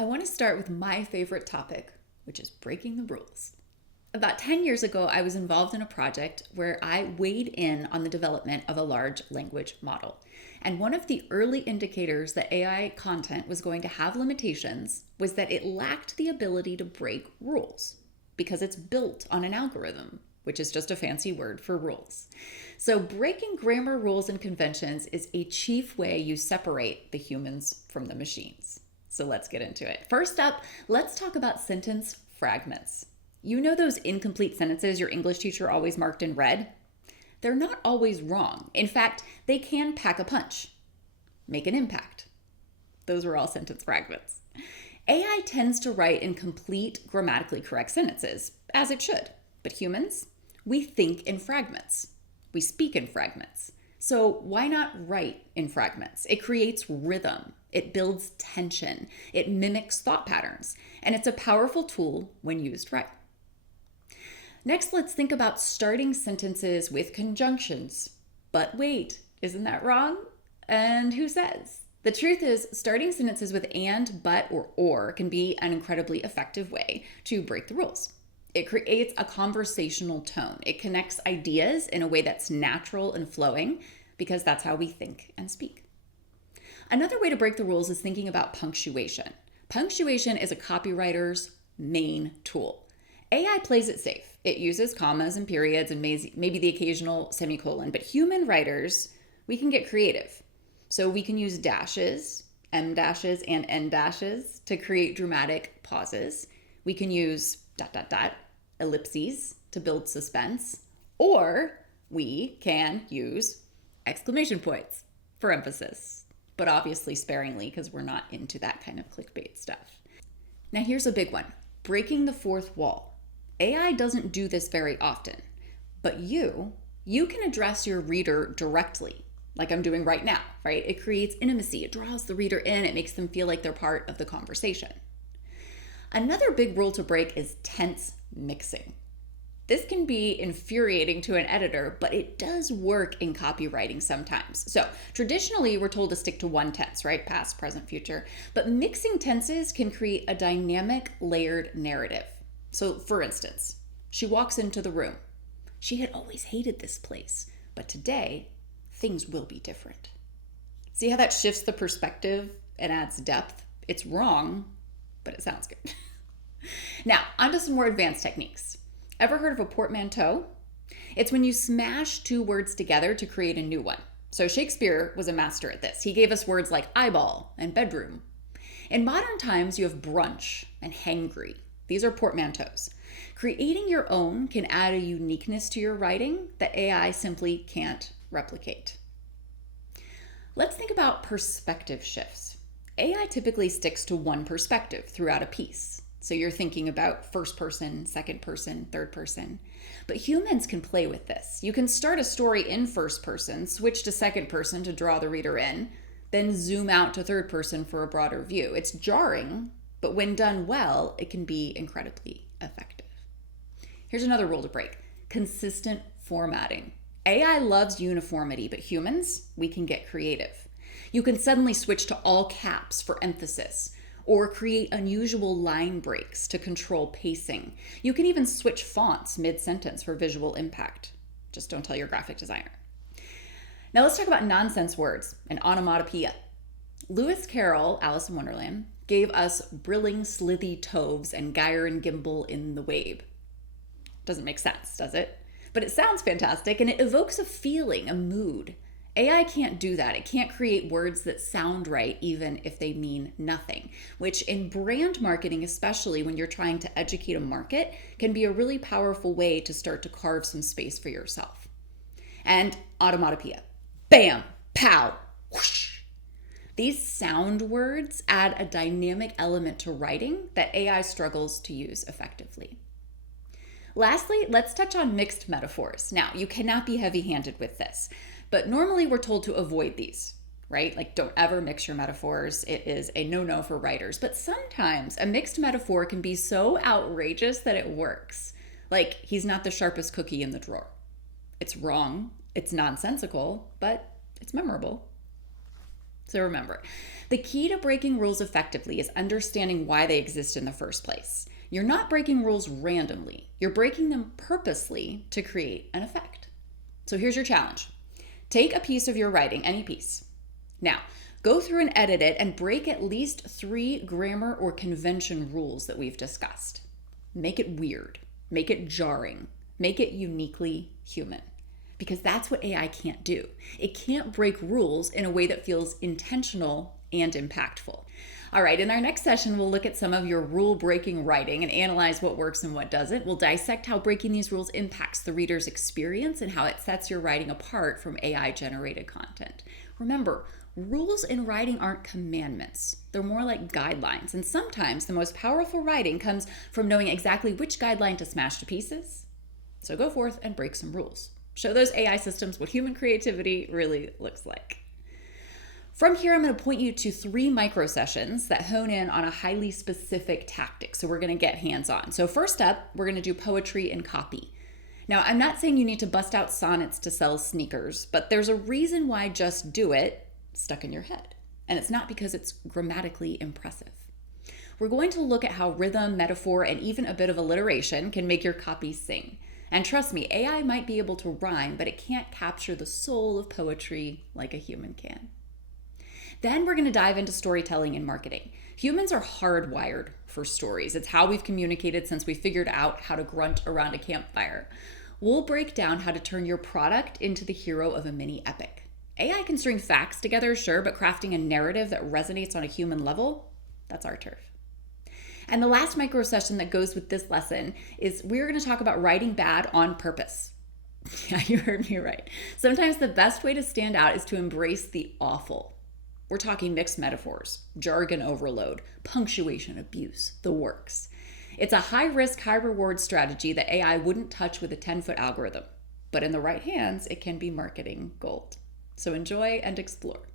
I want to start with my favorite topic, which is breaking the rules. About 10 years ago, I was involved in a project where I weighed in on the development of a large language model. And one of the early indicators that AI content was going to have limitations was that it lacked the ability to break rules because it's built on an algorithm, which is just a fancy word for rules. So breaking grammar rules and conventions is a chief way you separate the humans from the machines. So let's get into it. First up, let's talk about sentence fragments. You know those incomplete sentences your English teacher always marked in red? They're not always wrong. In fact, they can pack a punch, make an impact. Those are all sentence fragments. AI tends to write in complete, grammatically correct sentences, as it should. But humans, we think in fragments. We speak in fragments. So why not write in fragments? It creates rhythm. It builds tension. It mimics thought patterns. And it's a powerful tool when used right. Next, let's think about starting sentences with conjunctions. But wait, isn't that wrong? And who says? The truth is, starting sentences with and, but, or can be an incredibly effective way to break the rules. It creates a conversational tone. It connects ideas in a way that's natural and flowing because that's how we think and speak. Another way to break the rules is thinking about punctuation. Punctuation is a copywriter's main tool. AI plays it safe. It uses commas and periods and maybe the occasional semicolon, but human writers, we can get creative. So we can use dashes, em dashes, and en dashes to create dramatic pauses. We can use ... ellipses to build suspense, or we can use exclamation points for emphasis, but obviously sparingly because we're not into that kind of clickbait stuff. Now here's a big one, breaking the fourth wall. AI doesn't do this very often, but you can address your reader directly, like I'm doing right now, right? It creates intimacy, it draws the reader in, it makes them feel like they're part of the conversation. Another big rule to break is tense mixing. This can be infuriating to an editor, but it does work in copywriting sometimes. So traditionally, we're told to stick to one tense, right? Past, present, future. But mixing tenses can create a dynamic, layered narrative. So for instance, she walks into the room. She had always hated this place, but today, things will be different. See how that shifts the perspective and adds depth? It's wrong, but it sounds good. Now, onto some more advanced techniques. Ever heard of a portmanteau? It's when you smash two words together to create a new one. So Shakespeare was a master at this. He gave us words like eyeball and bedroom. In modern times, you have brunch and hangry. These are portmanteaus. Creating your own can add a uniqueness to your writing that AI simply can't replicate. Let's think about perspective shifts. AI typically sticks to one perspective throughout a piece. So you're thinking about first person, second person, third person. But humans can play with this. You can start a story in first person, switch to second person to draw the reader in, then zoom out to third person for a broader view. It's jarring, but when done well, it can be incredibly effective. Here's another rule to break. Consistent formatting. AI loves uniformity, but humans, we can get creative. You can suddenly switch to all caps for emphasis, or create unusual line breaks to control pacing. You can even switch fonts mid-sentence for visual impact. Just don't tell your graphic designer. Now let's talk about nonsense words and onomatopoeia. Lewis Carroll, Alice in Wonderland, gave us brilling slithy toves and gyre and gimble in the wabe. Doesn't make sense, does it? But it sounds fantastic and it evokes a feeling, a mood. AI can't do that. It can't create words that sound right even if they mean nothing, which in brand marketing, especially when you're trying to educate a market, can be a really powerful way to start to carve some space for yourself. And onomatopoeia. Bam, pow, whoosh. These sound words add a dynamic element to writing that AI struggles to use effectively. Lastly, let's touch on mixed metaphors. Now, you cannot be heavy-handed with this, but normally we're told to avoid these, right? Like don't ever mix your metaphors. It is a no-no for writers. But sometimes a mixed metaphor can be so outrageous that it works. Like he's not the sharpest cookie in the drawer. It's wrong, it's nonsensical, but it's memorable. So remember, the key to breaking rules effectively is understanding why they exist in the first place. You're not breaking rules randomly. You're breaking them purposely to create an effect. So here's your challenge. Take a piece of your writing, any piece. Now, go through and edit it and break at least 3 grammar or convention rules that we've discussed. Make it weird. Make it jarring. Make it uniquely human. Because that's what AI can't do. It can't break rules in a way that feels intentional and impactful. All right, in our next session, we'll look at some of your rule-breaking writing and analyze what works and what doesn't. We'll dissect how breaking these rules impacts the reader's experience and how it sets your writing apart from AI-generated content. Remember, rules in writing aren't commandments. They're more like guidelines. And sometimes the most powerful writing comes from knowing exactly which guideline to smash to pieces. So go forth and break some rules. Show those AI systems what human creativity really looks like. From here, I'm going to point you to 3 micro sessions that hone in on a highly specific tactic. So we're going to get hands-on. So first up, we're going to do poetry and copy. Now, I'm not saying you need to bust out sonnets to sell sneakers, but there's a reason why just do it stuck in your head. And it's not because it's grammatically impressive. We're going to look at how rhythm, metaphor, and even a bit of alliteration can make your copy sing. And trust me, AI might be able to rhyme, but it can't capture the soul of poetry like a human can. Then we're going to dive into storytelling and marketing. Humans are hardwired for stories. It's how we've communicated since we figured out how to grunt around a campfire. We'll break down how to turn your product into the hero of a mini epic. AI can string facts together, sure, but crafting a narrative that resonates on a human level, that's our turf. And the last micro session that goes with this lesson is we're going to talk about writing bad on purpose. Yeah, you heard me right. Sometimes the best way to stand out is to embrace the awful. We're talking mixed metaphors, jargon overload, punctuation abuse, the works. It's a high-risk, high-reward strategy that AI wouldn't touch with a 10-foot algorithm. But in the right hands, it can be marketing gold. So enjoy and explore.